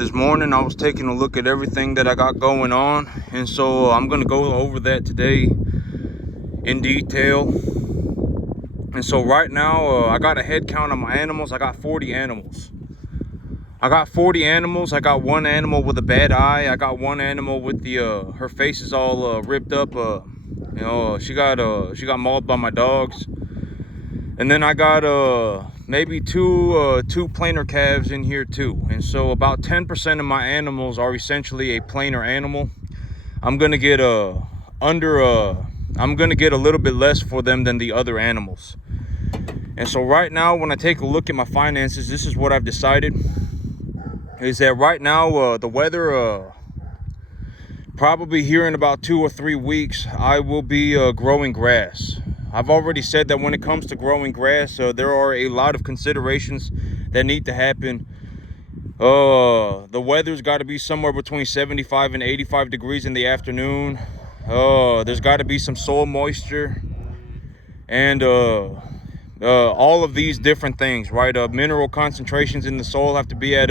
This morning I was taking a look at everything that I got going on, and so I'm going to go over that today in detail. And so right now I got a head count on my animals. I got 40 animals. I got one animal with a bad eye. I got one animal with the her face is all ripped up. She got mauled by my dogs. And then I got maybe two plainer calves in here too. And so about 10% of my animals are essentially a plainer animal. I'm gonna get a little bit less for them than the other animals. And so right now, when I take a look at my finances, this is what I've decided. Is that right now the weather, probably here in about 2 or 3 weeks, I will be growing grass. I've already said that when it comes to growing grass, there are a lot of considerations that need to happen. The weather's got to be somewhere between 75 and 85 degrees in the afternoon. There's got to be some soil moisture, and all of these different things, right? Mineral concentrations in the soil have to be at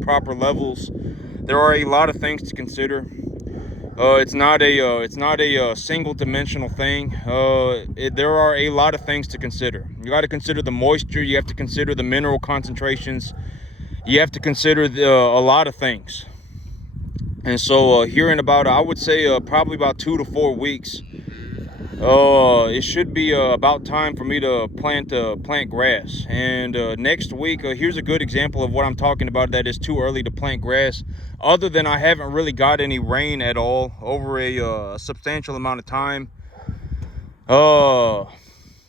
proper levels. There are a lot of things to consider. It's not a single dimensional thing. There are a lot of things to consider. You got to consider the moisture. You have to consider the mineral concentrations. You have to consider a lot of things. And so here in about, I would say probably about 2 to 4 weeks, it should be about time for me to plant grass. And next week, here's a good example of what I'm talking about that is too early to plant grass. Other than I haven't really got any rain at all over a substantial amount of time. I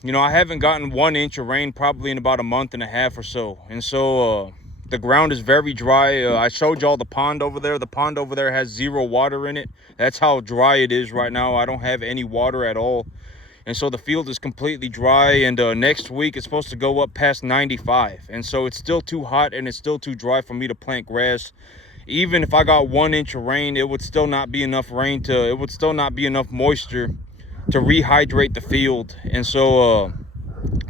haven't gotten 1 inch of rain probably in about a month and a half or so. And so the ground is very dry. I showed y'all the pond over there. The pond over there has 0 water in it. That's how dry it is right now. I don't have any water at all. And so the field is completely dry. And next week it's supposed to go up past 95. And so it's still too hot and it's still too dry for me to plant grass. Even if I got 1 inch of rain, it would still not be enough moisture to rehydrate the field. And so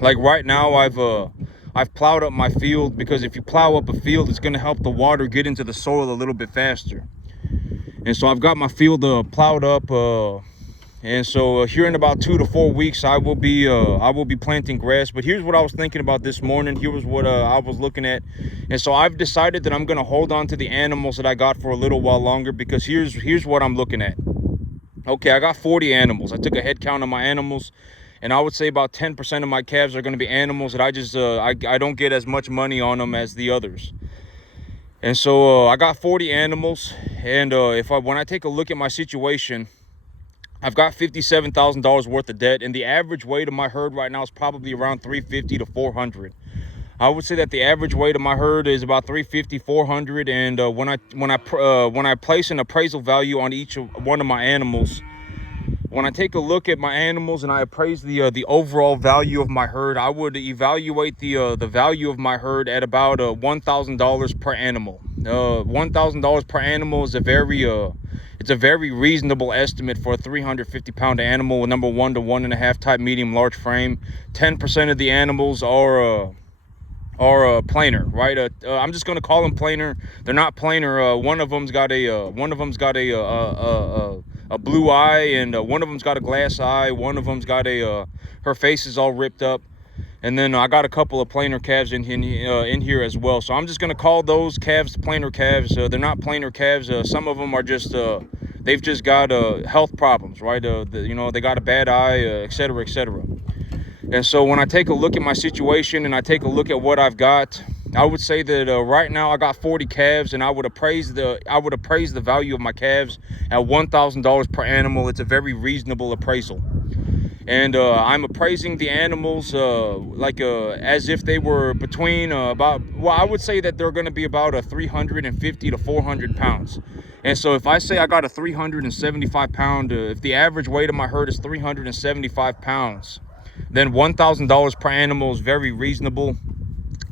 like right now I've plowed up my field, because if you plow up a field, it's going to help the water get into the soil a little bit faster. And so I've got my field plowed up, and so here in about 2 to 4 weeks I will be planting grass. But here's what I was thinking about this morning. Here was what I was looking at. And so I've decided that I'm going to hold on to the animals that I got for a little while longer, because here's what I'm looking at. Okay, I got 40 animals. I took a head count on my animals, and I would say about 10% of my calves are going to be animals that I just I don't get as much money on them as the others. And so I got 40 animals, and when I take a look at my situation, I've got $57,000 worth of debt, and the average weight of my herd right now is probably around 350 to 400. I would say that the average weight of my herd is about 350, 400, and when I place an appraisal value on each one of my animals, when I take a look at my animals and I appraise the overall value of my herd, I would evaluate the value of my herd at about $1,000 per animal. $1,000 per animal is a very reasonable estimate for a 350-pound animal with number 1 to 1.5 type medium large frame. 10% of the animals are plainer, right? I'm just gonna call them plainer. They're not plainer. One of them's got a blue eye, and one of them's got a glass eye. One of them's got her face is all ripped up. And then I got a couple of plainer calves in here as well. So I'm just gonna call those calves plainer calves. They're not plainer calves. Some of them are just they've just got health problems, right? They got a bad eye, etc., etc. And so when I take a look at my situation and I take a look at what I've got, I would say that right now I got 40 calves, and I would appraise the value of my calves at $1,000 per animal. It's a very reasonable appraisal. And I'm appraising the animals as if they were between I would say that they're going to be about 350 to 400 pounds. And so if I say I got a 375 pound, if the average weight of my herd is 375 pounds, then $1,000 per animal is very reasonable.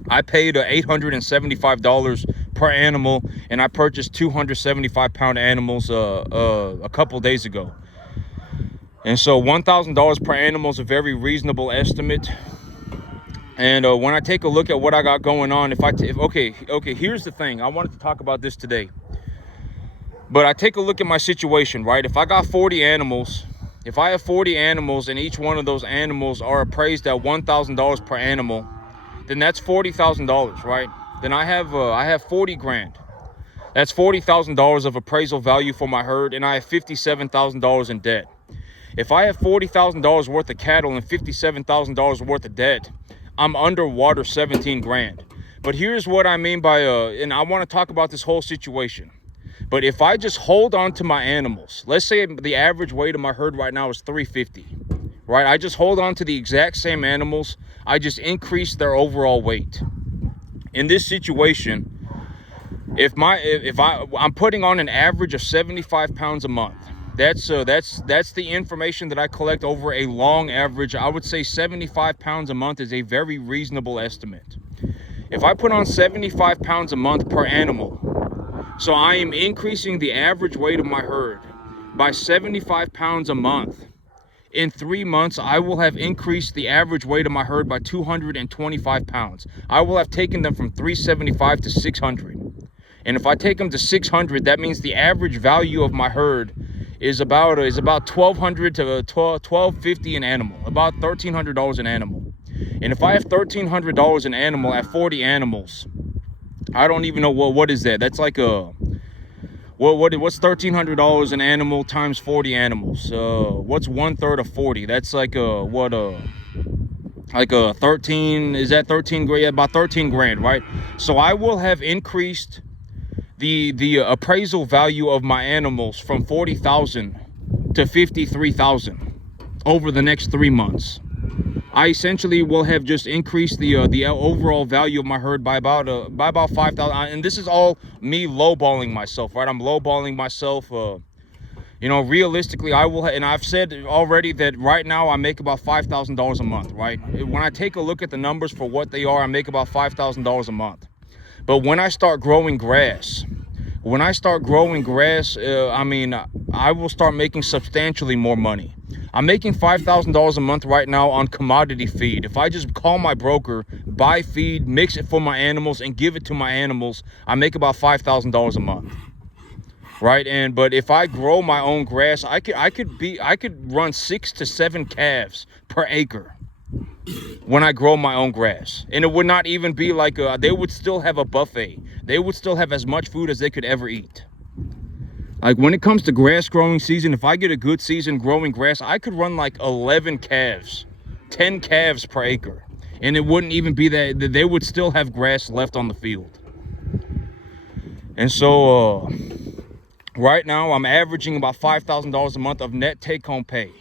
I paid $875 per animal, and I purchased 275-pound animals a couple days ago. And so $1,000 per animal is a very reasonable estimate. And when I take a look at what I got going on, okay, here's the thing. I wanted to talk about this today. But I take a look at my situation, right? If I got 40 animals, if I have 40 animals and each one of those animals are appraised at $1,000 per animal, then that's $40,000, right? Then I have 40 grand. That's $40,000 of appraisal value for my herd, and I have $57,000 in debt. If I have $40,000 worth of cattle and $57,000 worth of debt, I'm underwater 17 grand. But here's what I mean by, and I want to talk about this whole situation. But if I just hold on to my animals, let's say the average weight of my herd right now is 350, right? I just hold on to the exact same animals. I just increase their overall weight. In this situation, I'm putting on an average of 75 pounds a month. That's the information that I collect over a long average. I would say 75 pounds a month is a very reasonable estimate. If I put on 75 pounds a month per animal, so I am increasing the average weight of my herd by 75 pounds a month. In 3 months, I will have increased the average weight of my herd by 225 pounds. I will have taken them from 375 to 600. And if I take them to 600, that means the average value of my herd is about $1,200 to $1,250 an animal, about $1,300 an animal. And if I have $1,300 an animal at 40 animals, I don't even know what is that. That's like what's $1,300 an animal times 40 animals? What's 1/3 of 40? That's like like a 13. Is that 13 grand? Yeah, about 13 grand, right? So I will have increased the appraisal value of my animals from 40,000 to 53,000 over the next 3 months. I essentially will have just increased the overall value of my herd by about 5,000. And this is all me lowballing myself, right? I'm lowballing myself. You know, realistically, and I've said already that right now I make about $5,000 a month, right? When I take a look at the numbers for what they are, I make about $5,000 a month. But when I start growing grass, I mean, I will start making substantially more money. I'm making $5,000 a month right now on commodity feed. If I just call my broker, buy feed, mix it for my animals, and give it to my animals, I make about $5,000 a month, right? But if I grow my own grass, I could run 6 to 7 calves per acre when I grow my own grass. And it would not even be like they would still have a buffet. They would still have as much food as they could ever eat. Like when it comes to grass growing season, if I get a good season growing grass, I could run like 11 calves, 10 calves per acre. And it wouldn't even be that, they would still have grass left on the field. And so right now I'm averaging about $5,000 a month of net take-home pay.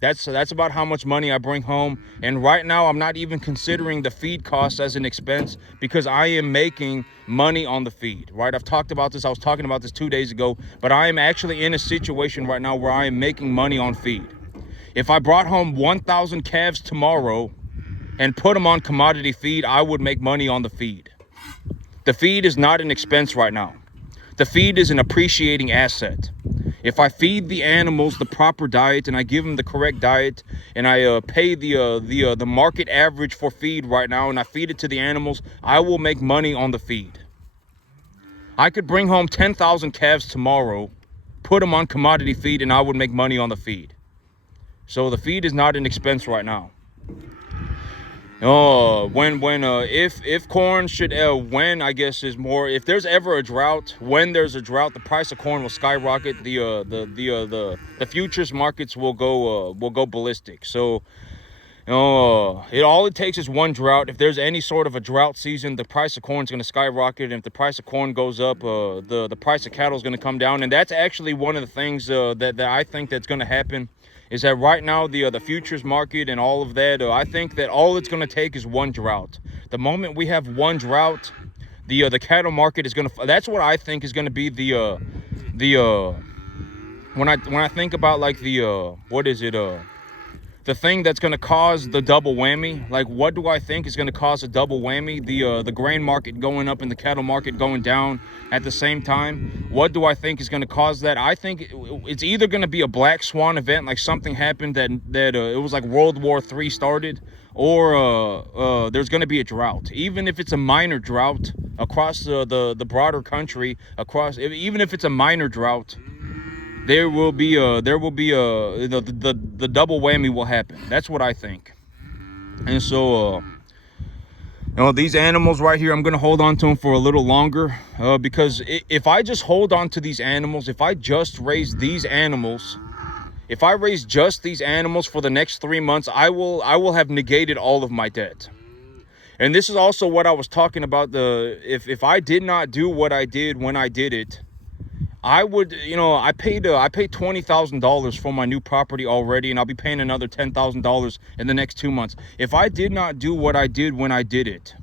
That's about how much money I bring home. And right now I'm not even considering the feed costs as an expense because I am making money on the feed, right? I've talked about this. I was talking about this 2 days ago, but I am actually in a situation right now where I am making money on feed. If I brought home 1,000 calves tomorrow and put them on commodity feed, I would make money on the feed. The feed is not an expense right now. The feed is an appreciating asset. If I feed the animals the proper diet and I give them the correct diet and I pay the market average for feed right now and I feed it to the animals, I will make money on the feed. I could bring home 10,000 calves tomorrow, put them on commodity feed, and I would make money on the feed. So the feed is not an expense right now. If corn should when I guess is more, if there's ever a drought, when there's a drought, the price of corn will skyrocket. The futures markets will go ballistic. So all it takes is one drought. If there's any sort of a drought season, the price of corn is going to skyrocket. And if the price of corn goes up, the price of cattle is going to come down. And that's actually one of the things that I think that's going to happen. Is that right now the futures market and all of that, I think that all it's going to take is one drought. The moment we have one drought, the cattle market is going to, that's what I think is going to be when I think about like the thing that's going to cause the double whammy. Like, what do I think is going to cause a double whammy? The grain market going up and the cattle market going down at the same time. What do I think is going to cause that? I think it's either going to be a black swan event, like something happened that it was like World War III started, or there's going to be a drought. Even if it's a minor drought across the broader country, even if it's a minor drought, there will be the double whammy will happen. That's what I think. And so these animals right here, I'm going to hold on to them for a little longer, because if I just hold on to these animals, if I just raise these animals, if I raise just these animals for the next 3 months, I will have negated all of my debt. And this is also what I was talking about. If I did not do what I did when I did it, I would, I paid $20,000 for my new property already, and I'll be paying another $10,000 in the next 2 months. If I did not do what I did when I did it,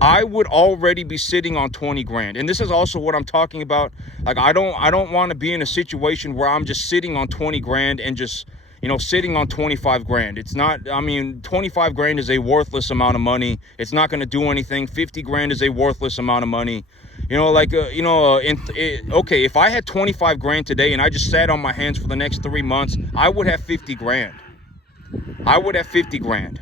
I would already be sitting on 20 grand. And this is also what I'm talking about. Like, I don't want to be in a situation where I'm just sitting on 20 grand and just, sitting on 25 grand. It's not, 25 grand is a worthless amount of money. It's not going to do anything. 50 grand is a worthless amount of money. Okay, if I had 25 grand today and I just sat on my hands for the next 3 months, I would have 50 grand. I would have 50 grand.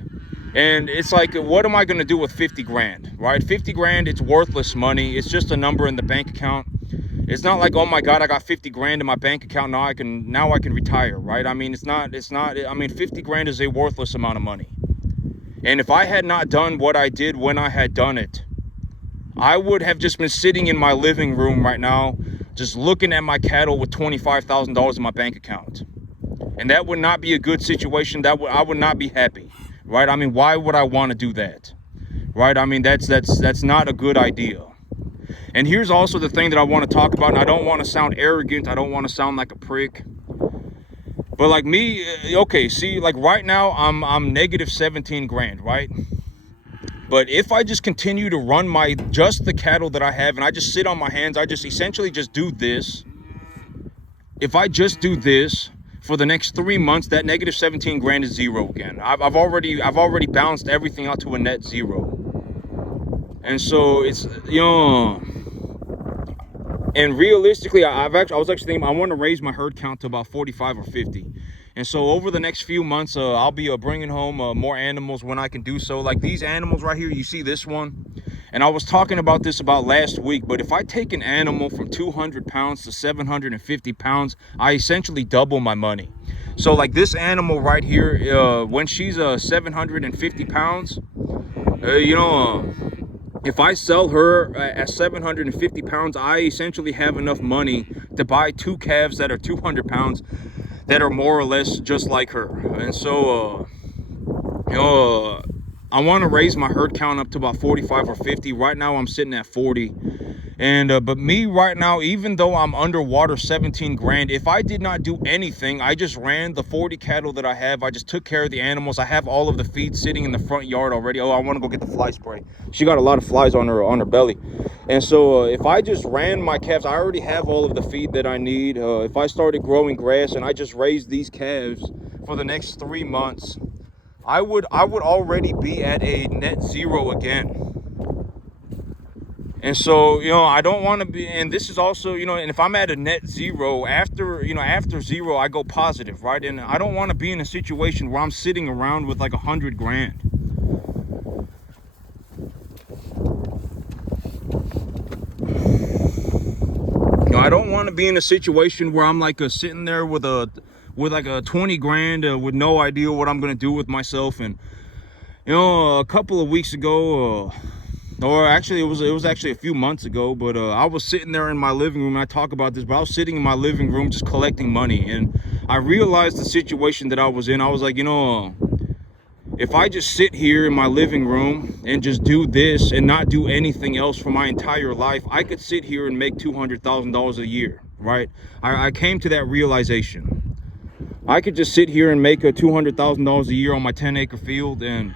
And it's like, what am I going to do with 50 grand, right? 50 grand, it's worthless money. It's just a number in the bank account. It's not like, oh my God, I got 50 grand in my bank account. Now I can retire, right? 50 grand is a worthless amount of money. And if I had not done what I did when I had done it, I would have just been sitting in my living room right now, just looking at my cattle with $25,000 in my bank account. And that would not be a good situation. I would not be happy, right? Why would I want to do that, right? That's not a good idea. And here's also the thing that I want to talk about, and I don't want to sound arrogant. I don't want to sound like a prick. But like me, okay, see, like right now, I'm negative 17 grand, right? But if I just continue to run just the cattle that I have, and I just sit on my hands, I just essentially just do this. If I just do this for the next 3 months, that negative 17 grand is zero again. I've already balanced everything out to a net zero. And so it's, and realistically, I was actually thinking I want to raise my herd count to about 45 or 50. And so over the next few months, I'll be bringing home more animals when I can do so. Like these animals right here, you see this one? And I was talking about this last week, but if I take an animal from 200 pounds to 750 pounds, I essentially double my money. So like this animal right here, when she's 750 pounds, if I sell her at 750 pounds, I essentially have enough money to buy 2 calves that are 200 pounds that are more or less just like her. And so, I want to raise my herd count up to about 45 or 50. Right now, I'm sitting at 40. And but me right now, even though I'm underwater 17 grand, if I did not do anything, I just ran the 40 cattle that I have. I just took care of the animals. I have all of the feed sitting in the front yard already. Oh, I want to go get the fly spray. She got a lot of flies on her belly. And so if I just ran my calves, I already have all of the feed that I need. If I started growing grass and I just raised these calves for the next 3 months, I would already be at a net zero again. And so, I don't want to be, and this is also, and if I'm at a net zero, after zero, I go positive, right? And I don't want to be in a situation where I'm sitting around with like 100 grand. I don't want to be in a situation where I'm like sitting there with like a 20 grand with no idea what I'm going to do with myself. And, a couple of weeks ago, or actually it was actually a few months ago, but I was sitting there in my living room, and I talk about this, but I was sitting in my living room just collecting money, and I realized the situation that I was in. I was like, if I just sit here in my living room and just do this and not do anything else for my entire life, I could sit here and make $200,000 a year, right? I came to that realization. I could just sit here and make $200,000 a year on my 10-acre field, and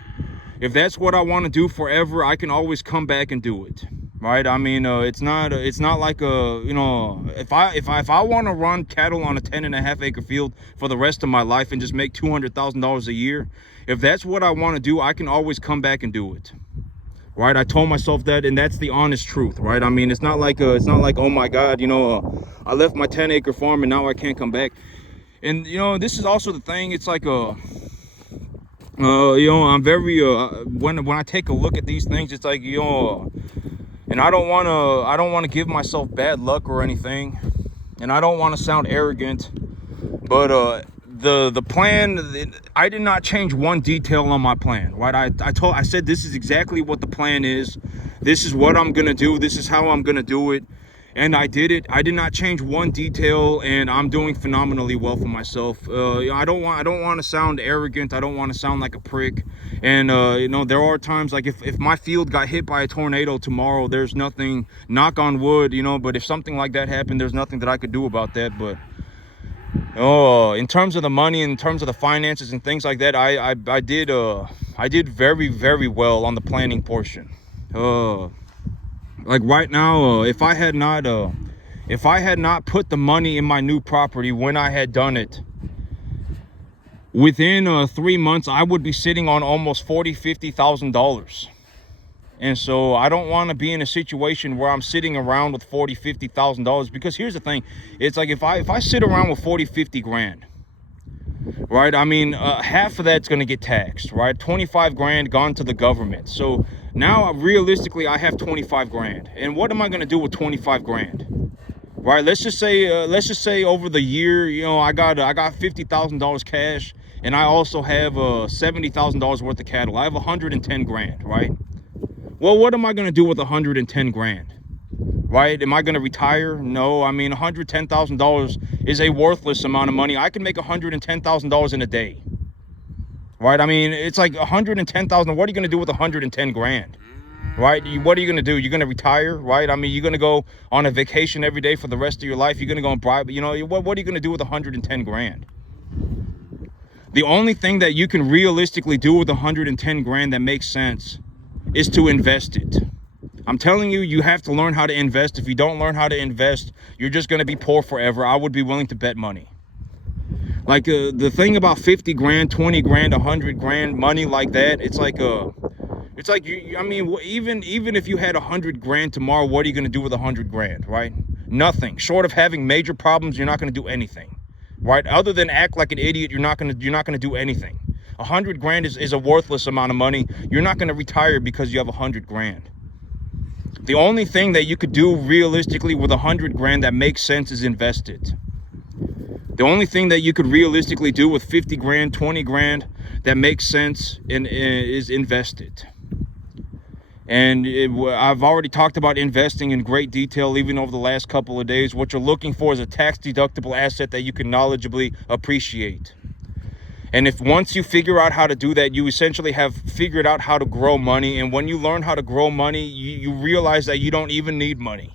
if that's what I want to do forever, I can always come back and do it, right? It's not like if I want to run cattle on a 10.5 acre field for the rest of my life and just make $200,000 a year, if that's what I want to do, I can always come back and do it, right? I told myself that, and that's the honest truth, right? It's not like oh my God, I left my 10-acre farm and now I can't come back. And this is also the thing. It's like I'm very when I take a look at these things, it's like, and I don't want to give myself bad luck or anything, and I don't want to sound arrogant, but the plan, I did not change one detail on my plan, right? I said this is exactly what the plan is. This is what I'm gonna do. This is how I'm gonna do it. And I did it. I did not change one detail, and I'm doing phenomenally well for myself. I don't want to sound arrogant. I don't want to sound like a prick. And there are times, like, if my field got hit by a tornado tomorrow, there's nothing, knock on wood, but if something like that happened, there's nothing that I could do about that. But in terms of the money, in terms of the finances and things like that, I did very, very well on the planning portion. Like right now, if I had not put the money in my new property when I had done it, within 3 months I would be sitting on almost $40,000-$50,000. And so I don't want to be in a situation where I'm sitting around with $40,000-$50,000, because here's the thing, it's like if I sit around with 40-50 grand, right? I mean, half of that's going to get taxed, right? 25 grand gone to the government. So now realistically I have 25 grand. And what am I going to do with 25 grand? Right? Let's just say over the year, I got $50,000 cash, and I also have $70,000 worth of cattle. I have 110 grand, right? Well, what am I going to do with 110 grand? Right? Am I going to retire? No. I mean, $110,000 is a worthless amount of money. I can make $110,000 in a day. Right? I mean, it's like 110,000. What are you going to do with 110 grand? Right? What are you going to do? You're going to retire, right? I mean, you're going to go on a vacation every day for the rest of your life. You're going to go and bribe, what are you going to do with 110 grand? The only thing that you can realistically do with 110 grand that makes sense is to invest it. I'm telling you, you have to learn how to invest. If you don't learn how to invest, you're just going to be poor forever. I would be willing to bet money. Like the thing about 50 grand, 20 grand, 100 grand, money like that, it's like I mean, even if you had 100 grand tomorrow, what are you going to do with 100 grand, right? Nothing. Short of having major problems, you're not going to do anything, right? Other than act like an idiot, you're not going to do anything. 100 grand is a worthless amount of money. You're not going to retire because you have 100 grand. The only thing that you could do realistically with 100 grand that makes sense is invest it. The only thing that you could realistically do with 50 grand, 20 grand that makes sense is invest it. And I've already talked about investing in great detail, even over the last couple of days. What you're looking for is a tax-deductible asset that you can knowledgeably appreciate. And if once you figure out how to do that, you essentially have figured out how to grow money. And when you learn how to grow money, you realize that you don't even need money.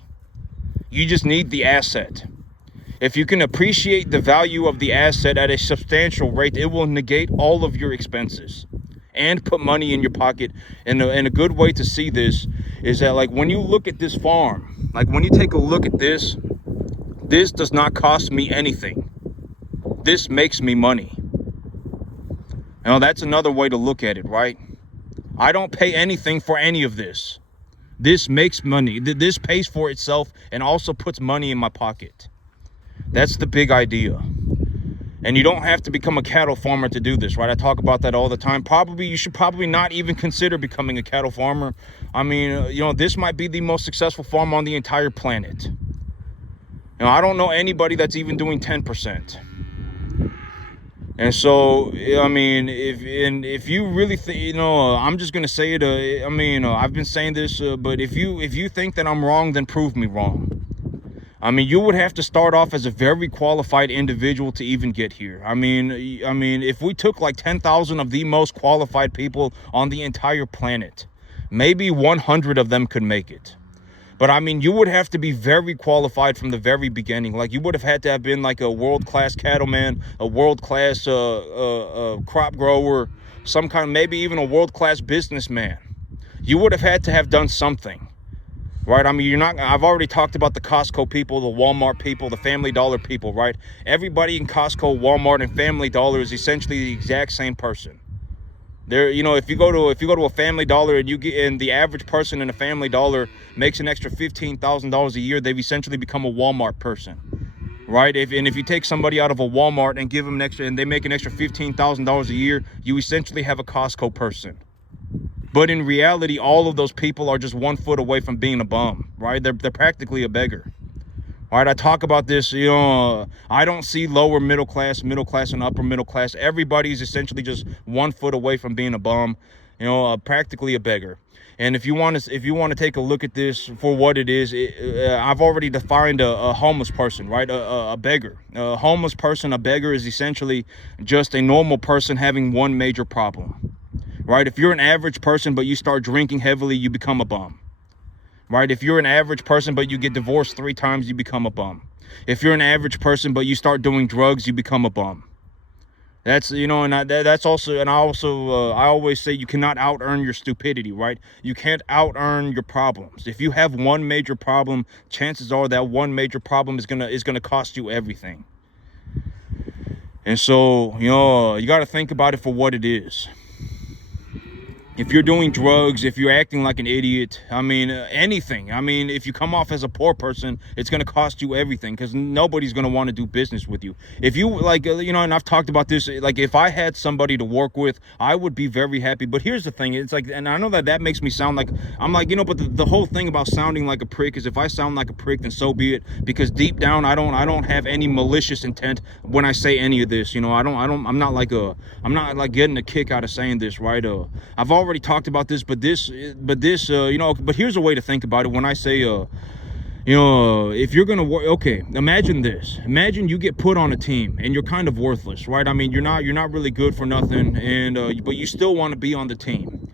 You just need the asset. If you can appreciate the value of the asset at a substantial rate, it will negate all of your expenses and put money in your pocket. And a good way to see this is that, like, when you look at this farm, like when you take a look at this does not cost me anything. This makes me money. That's another way to look at it, right? I don't pay anything for any of this. This makes money. This pays for itself and also puts money in my pocket. That's the big idea. And you don't have to become a cattle farmer to do this, right? I talk about that all the time. You should probably not even consider becoming a cattle farmer. I mean, this might be the most successful farm on the entire planet. I don't know anybody that's even doing 10%. And so, I mean, if you really think, I'm just gonna say it. I've been saying this, but if you think that I'm wrong, then prove me wrong. I mean, you would have to start off as a very qualified individual to even get here. I mean, if we took like 10,000 of the most qualified people on the entire planet, maybe 100 of them could make it. But I mean, you would have to be very qualified from the very beginning. Like, you would have had to have been like a world-class cattleman, a world-class crop grower, maybe even a world-class businessman. You would have had to have done something, right? I mean, I've already talked about the Costco people, the Walmart people, the Family Dollar people, right? Everybody in Costco, Walmart, and Family Dollar is essentially the exact same person. If you go to a Family Dollar and the average person in a Family Dollar makes an extra $15,000 a year, they've essentially become a Walmart person. right? If you take somebody out of a Walmart and give them an extra, and they make an extra $15,000 a year, you essentially have a Costco person. But in reality, all of those people are just 1 foot away from being a bum, right? They're practically a beggar. All right, I talk about this, I don't see lower middle class, and upper middle class. Everybody's essentially just 1 foot away from being a bum, practically a beggar. And if you want to take a look at this for what it is, I've already defined a homeless person, right? A beggar. A homeless person, a beggar, is essentially just a normal person having one major problem, right? If you're an average person but you start drinking heavily, you become a bum. Right? If you're an average person but you get divorced 3 times, you become a bum. If you're an average person but you start doing drugs, you become a bum. That's, that's also, and I always say you cannot out earn your stupidity, right? You can't out earn your problems. If you have one major problem, chances are that one major problem is gonna cost you everything. And so, you got to think about it for what it is. If you're doing drugs, if you're acting like an idiot, anything. If you come off as a poor person, it's going to cost you everything, because nobody's going to want to do business with you. If you, and I've talked about this, like, if I had somebody to work with, I would be very happy. But here's the thing. It's like, and I know that makes me sound like, I'm like, but the whole thing about sounding like a prick is, if I sound like a prick, then so be it. Because deep down, I don't have any malicious intent when I say any of this. I'm not like getting a kick out of saying this, right? I've already talked about this, but here's a way to think about it. When I say, if you're gonna work, okay, imagine this. Imagine you get put on a team and you're kind of worthless, right? You're not really good for nothing, and but you still want to be on the team,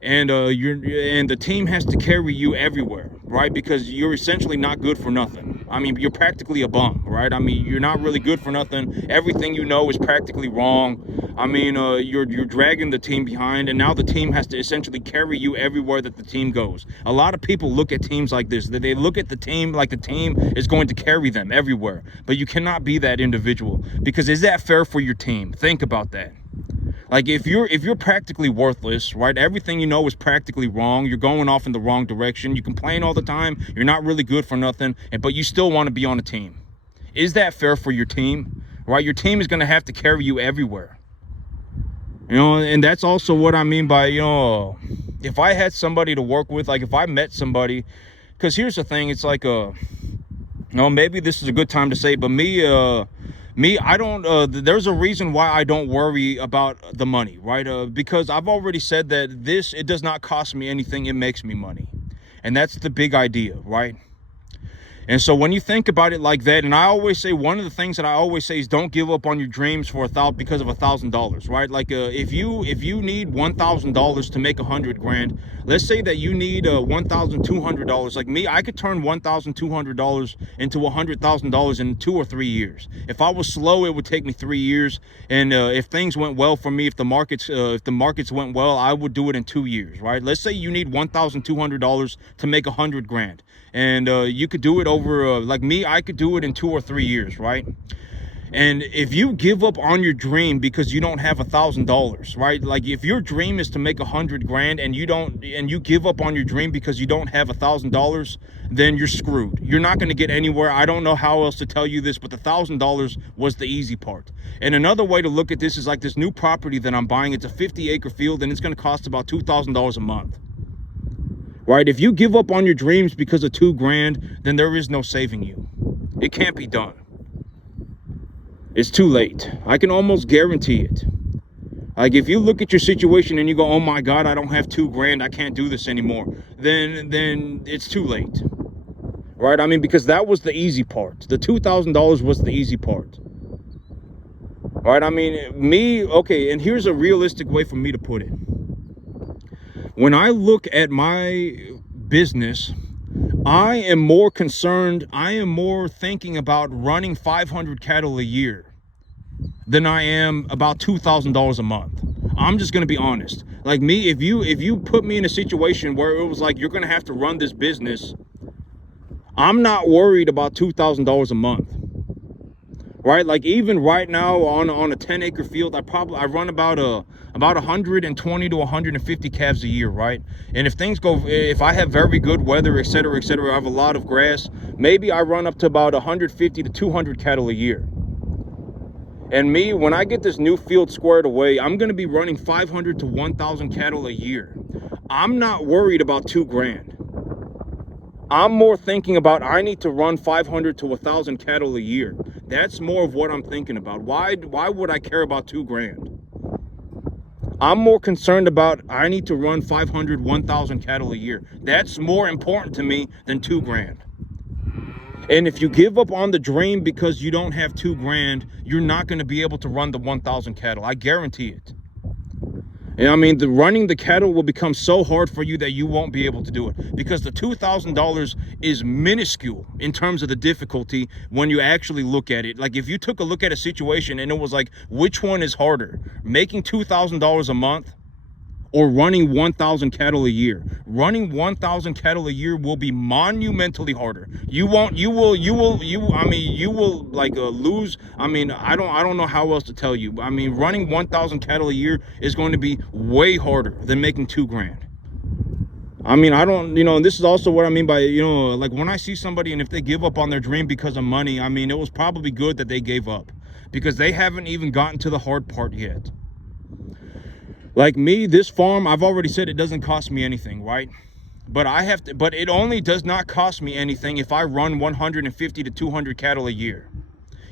and the team has to carry you everywhere, right? Because you're essentially not good for nothing. You're practically a bum, right? You're not really good for nothing. Everything you know is practically wrong. You're dragging the team behind, and now the team has to essentially carry you everywhere that the team goes. A lot of people look at teams like this, that they look at the team like the team is going to carry them everywhere. But you cannot be that individual, because is that fair for your team? Think about that. Like, if you're practically worthless, right? Everything you know is practically wrong. You're going off in the wrong direction. You complain all the time. You're not really good for nothing, but you still want to be on a team. Is that fair for your team? Right? Your team is going to have to carry you everywhere. And that's also what I mean by, if I had somebody to work with, like if I met somebody, because here's the thing, it's like, maybe this is a good time to say, but me, I don't, there's a reason why I don't worry about the money, right? Because I've already said that it does not cost me anything, it makes me money. And that's the big idea, right? And so when you think about it like that, and I always say, one of the things that I always say is, don't give up on your dreams because of $1,000, right? Like, if you need $1,000 to make $100,000, let's say that you need $1,200. Like me, I could turn $1,200 into $100,000 in 2 or 3 years. If I was slow, it would take me 3 years. And if things went well for me, if the markets went well, I would do it in 2 years, right? Let's say you need $1,200 to make $100,000. And you could do it over, like me, I could do it in 2 or 3 years, right? And if you give up on your dream because you don't have $1,000, right? Like, if your dream is to make $100,000 and you give up on your dream because you don't have $1,000, then you're screwed. You're not going to get anywhere. I don't know how else to tell you this, but the $1,000 was the easy part. And another way to look at this is like this new property that I'm buying. It's a 50-acre field, and it's going to cost about $2,000 a month. Right? If you give up on your dreams because of $2,000, then there is no saving you. It can't be done. It's too late. I can almost guarantee it. Like, if you look at your situation and you go, oh my God, I don't have $2,000, I can't do this anymore, then it's too late. Right? Because that was the easy part. The $2,000 was the easy part. Right? Okay, and here's a realistic way for me to put it. When I look at my business, I am more thinking about running 500 cattle a year than I am about $2,000 a month. I'm just going to be honest. Like me, if you put me in a situation where it was like, you're going to have to run this business, I'm not worried about $2,000 a month. Right? Like, even right now on a 10-acre field, I run about 120 to 150 calves a year, right? And if I have very good weather, etc., I have a lot of grass, maybe I run up to about 150 to 200 cattle a year. And me, when I get this new field squared away, I'm going to be running 500 to 1,000 cattle a year. I'm not worried about $2,000. I'm more thinking about I need to run 500 to 1,000 cattle a year. That's more of what I'm thinking about. Why would I care about $2,000? I'm more concerned about I need to run 500, 1,000 cattle a year. That's more important to me than $2,000. And if you give up on the dream because you don't have $2,000, you're not going to be able to run the 1,000 cattle. I guarantee it. And I mean, running the cattle will become so hard for you that you won't be able to do it, because the $2,000 is minuscule in terms of the difficulty when you actually look at it. Like if you took a look at a situation and it was like, which one is harder, making $2,000 a month or running 1,000 cattle a year? Running 1,000 cattle a year will be monumentally harder. You will like lose. I mean, I don't know how else to tell you. I mean, running 1,000 cattle a year is going to be way harder than making $2,000. I mean, I don't, and this is also what I mean by, like when I see somebody and if they give up on their dream because of money, I mean, it was probably good that they gave up, because they haven't even gotten to the hard part yet. Like me, this farm, I've already said it doesn't cost me anything, right? But it only does not cost me anything if I run 150 to 200 cattle a year.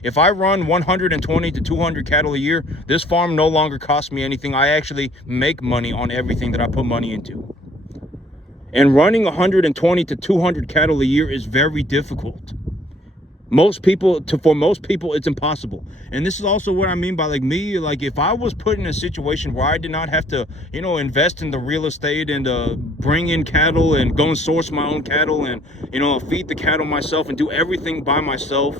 If I run 120 to 200 cattle a year, this farm no longer costs me anything. I actually make money on everything that I put money into. And running 120 to 200 cattle a year is very difficult. For most people, it's impossible. And this is also what I mean by like me, like if I was put in a situation where I did not have to, invest in the real estate and bring in cattle and go and source my own cattle and, feed the cattle myself and do everything by myself,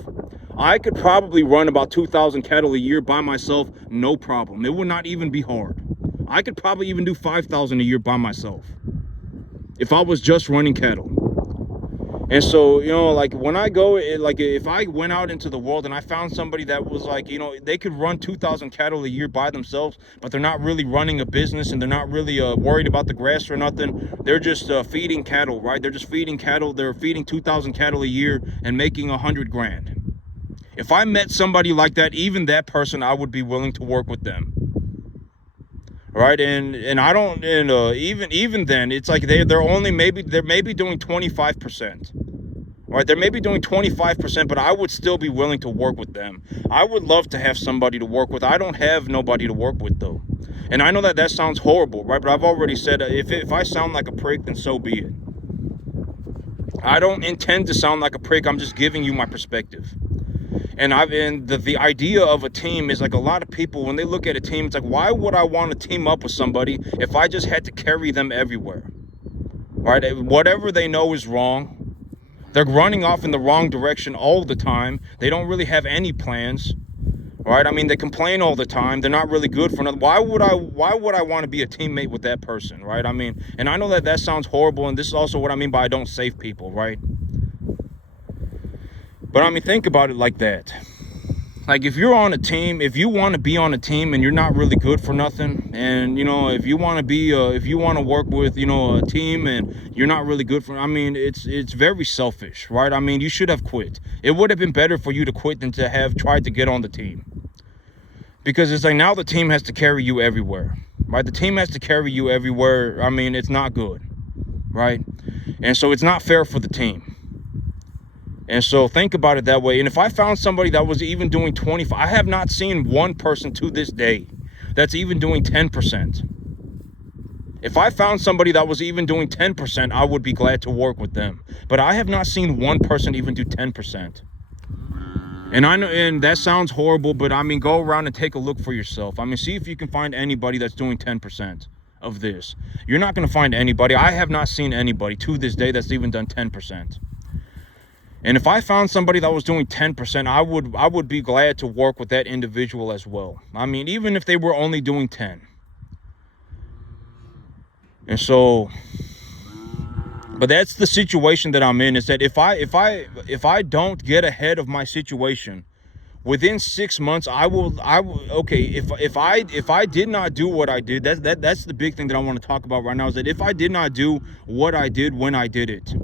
I could probably run about 2,000 cattle a year by myself, no problem. It would not even be hard. I could probably even do 5,000 a year by myself if I was just running cattle. And so, like when I go, like if I went out into the world and I found somebody that was like, they could run 2,000 cattle a year by themselves, but they're not really running a business and they're not really worried about the grass or nothing. They're just feeding cattle, right? They're just feeding cattle. They're feeding 2,000 cattle a year and making $100,000. If I met somebody like that, even that person, I would be willing to work with them. Right, and I don't, and even then, it's like they're maybe doing 25%. Right, they're maybe doing 25%, but I would still be willing to work with them. I would love to have somebody to work with. I don't have nobody to work with though, and I know that sounds horrible, right? But I've already said if I sound like a prick, then so be it. I don't intend to sound like a prick. I'm just giving you my perspective. And the idea of a team is like a lot of people, when they look at a team, it's like, why would I want to team up with somebody if I just had to carry them everywhere? Right? Whatever they know is wrong. They're running off in the wrong direction all the time. They don't really have any plans. Right? I mean, they complain all the time. They're not really good for nothing. Why would I want to be a teammate with that person? Right? I mean, and I know that sounds horrible, and this is also what I mean by I don't save people, right? But I mean, think about it like that. Like if you're on a team, if you want to be on a team and you're not really good for nothing, and if you want to work with a team and you're not really good for, I mean, it's very selfish, right? I mean, you should have quit. It would have been better for you to quit than to have tried to get on the team, because it's like now the team has to carry you everywhere, right? The team has to carry you everywhere. I mean, it's not good, right? And so it's not fair for the team. And so think about it that way. And if I found somebody that was even doing 25, I have not seen one person to this day that's even doing 10%. If I found somebody that was even doing 10%, I would be glad to work with them. But I have not seen one person even do 10%. And I know, and that sounds horrible, but I mean, go around and take a look for yourself. I mean, see if you can find anybody that's doing 10% of this. You're not going to find anybody. I have not seen anybody to this day that's even done 10%. And if I found somebody that was doing 10%, I would be glad to work with that individual as well. I mean, even if they were only doing 10. And so, but that's the situation that I'm in, is that if I don't get ahead of my situation within 6 months, I will okay, if I did not do what I did, that's the big thing that I want to talk about right now, is that if I did not do what I did when I did it,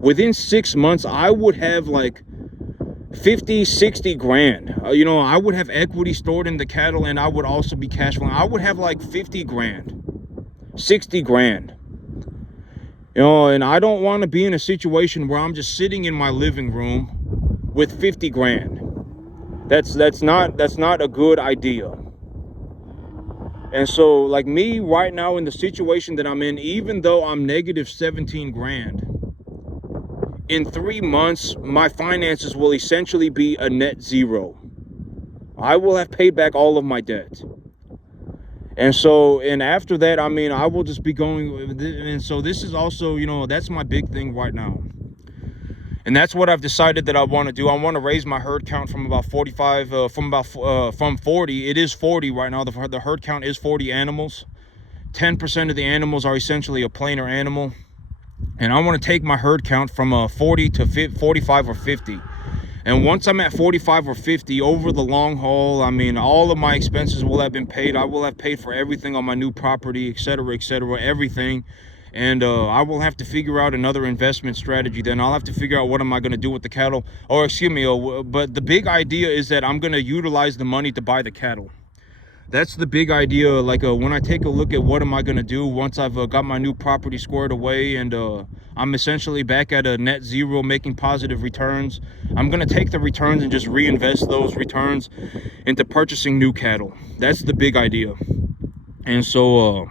within 6 months, I would have like 50, 60 grand. You know, I would have equity stored in the cattle, and I would also be cash flowing. I would have like 50 grand, 60 grand. You know, and I don't want to be in a situation where I'm just sitting in my living room with 50 grand. That's not a good idea. And so, like me right now in the situation that I'm in, even though I'm negative 17 grand, in 3 months, my finances will essentially be a net zero. I will have paid back all of my debt. And so, and after that, I mean, I will just be going. And so this is also, you know, that's my big thing right now. And that's what I've decided that I want to do. I want to raise my herd count from about 45, from 40. It is 40 right now. The herd count is 40 animals. 10% of the animals are essentially a plainer animal. And I want to take my herd count from 40 to 45 or 50. And once I'm at 45 or 50 over the long haul, I mean, all of my expenses will have been paid. I will have paid for everything on my new property, etc., everything. And I will have to figure out another investment strategy. Then I'll have to figure out what am I going to do with the cattle. Or excuse me, but the big idea is that I'm going to utilize the money to buy the cattle. That's the big idea. Like when I take a look at what am I going to do once I've got my new property squared away, and I'm essentially back at a net zero, making positive returns, I'm going to take the returns and just reinvest those returns into purchasing new cattle. That's the big idea. And so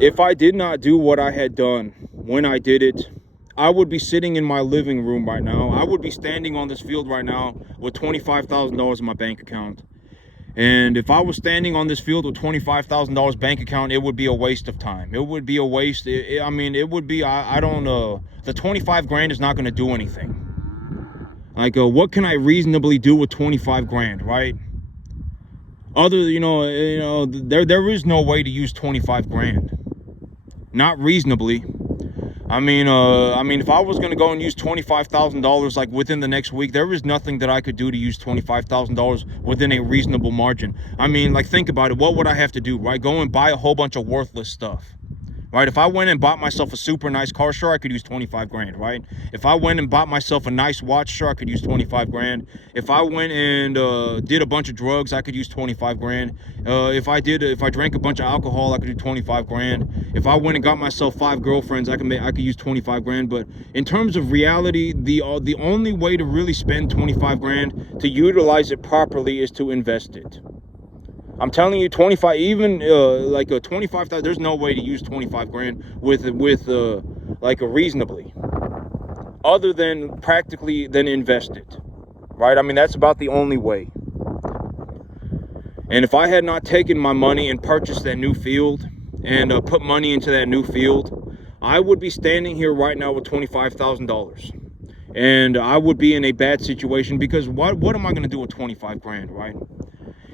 if I did not do what I had done when I did it, I would be sitting in my living room right now. I would be standing on this field right now with $25,000 in my bank account. And if I was standing on this field with $25,000 bank account, it would be a waste of time. It would be a waste. I mean, it would be, I don't know. The 25 grand is not going to do anything. Like, what can I reasonably do with 25 grand, right? There is no way to use 25 grand. Not reasonably. I mean, if I was going to go and use $25,000 like within the next week, there is nothing that I could do to use $25,000 within a reasonable margin. I mean, like, think about it. What would I have to do, right? Go and buy a whole bunch of worthless stuff, right? If I went and bought myself a super nice car, sure, I could use 25 grand, right? If I went and bought myself a nice watch, sure, I could use 25 grand. If I went and did a bunch of drugs, I could use 25 grand. If I drank a bunch of alcohol, I could do 25 grand. If I went and got myself 5 girlfriends, I could use 25 grand. But in terms of reality, the only way to really spend 25 grand to utilize it properly is to invest it. I'm telling you, 25, even like a 25,000, there's no way to use 25 grand with like a reasonably, other than practically then invest it, right? I mean, that's about the only way. And if I had not taken my money and purchased that new field and put money into that new field, I would be standing here right now with $25,000. And I would be in a bad situation, because what am I going to do with 25 grand, right?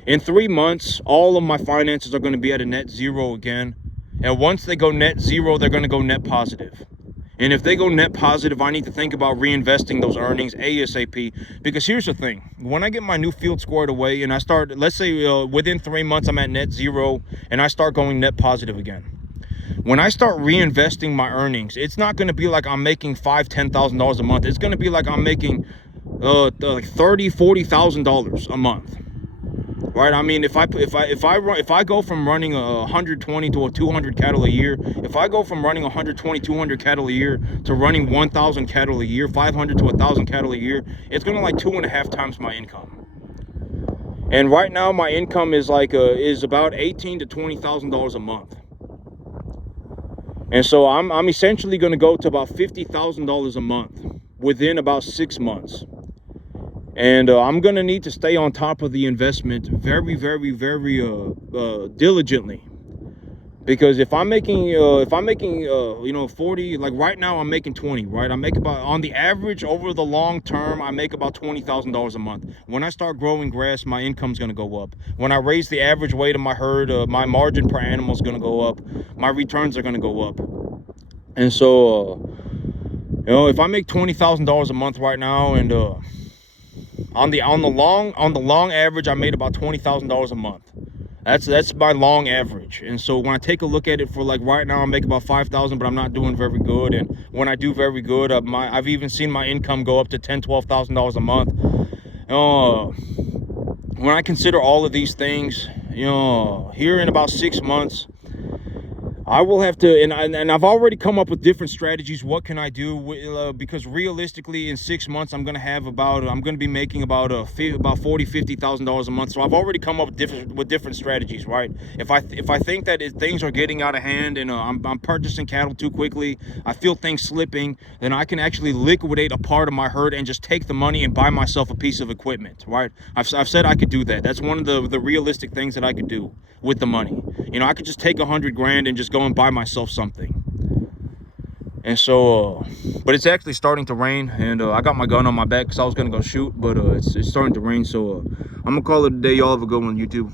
In 3 months, all of my finances are going to be at a net zero again. And once they go net zero, they're going to go net positive. And if they go net positive, I need to think about reinvesting those earnings ASAP. Because here's the thing. When I get my new field squared away and I start, let's say within 3 months, I'm at net zero and I start going net positive again. When I start reinvesting my earnings, it's not going to be like I'm making $5,000, $10,000 a month. It's going to be like I'm making like $30,000, $40,000 a month. Right? I mean, if I go from running 120 to 200 cattle a year, if I go from running 120, 200 cattle a year to running 1,000 cattle a year, 500 to 1,000 cattle a year, it's going to like 2.5 times my income. And right now, my income is like is about $18,000 to $20,000 a month. And so I'm essentially going to go to about $50,000 a month within about 6 months. And I'm going to need to stay on top of the investment very, very, very diligently. Because if I'm making, 40, like right now I'm making 20, right? I make about, on the average over the long term, I make about $20,000 a month. When I start growing grass, my income's going to go up. When I raise the average weight of my herd, my margin per animal is going to go up. My returns are going to go up. And so, if I make $20,000 a month right now, and on the long average, I made about $20,000 a month. That's my long average. And so when I take a look at it, for like right now, I make about 5,000, but I'm not doing very good. And when I do very good, I've even seen my income go up to $10,000-$12,000 a month. When I consider all of these things, here in about 6 months, I will have to, and I've already come up with different strategies. What can I do? Because realistically, in 6 months, I'm going to be making about $40,000-$50,000 a month. So I've already come up with different strategies, right? If I think that things are getting out of hand and I'm purchasing cattle too quickly, I feel things slipping, then I can actually liquidate a part of my herd and just take the money and buy myself a piece of equipment, right? I've said I could do that. That's one of the realistic things that I could do with the money. I could just take 100 grand and just go and buy myself something. And so, but it's actually starting to rain, and I got my gun on my back because I was gonna go shoot, but it's starting to rain. So I'm gonna call it a day. Y'all have a good one, YouTube.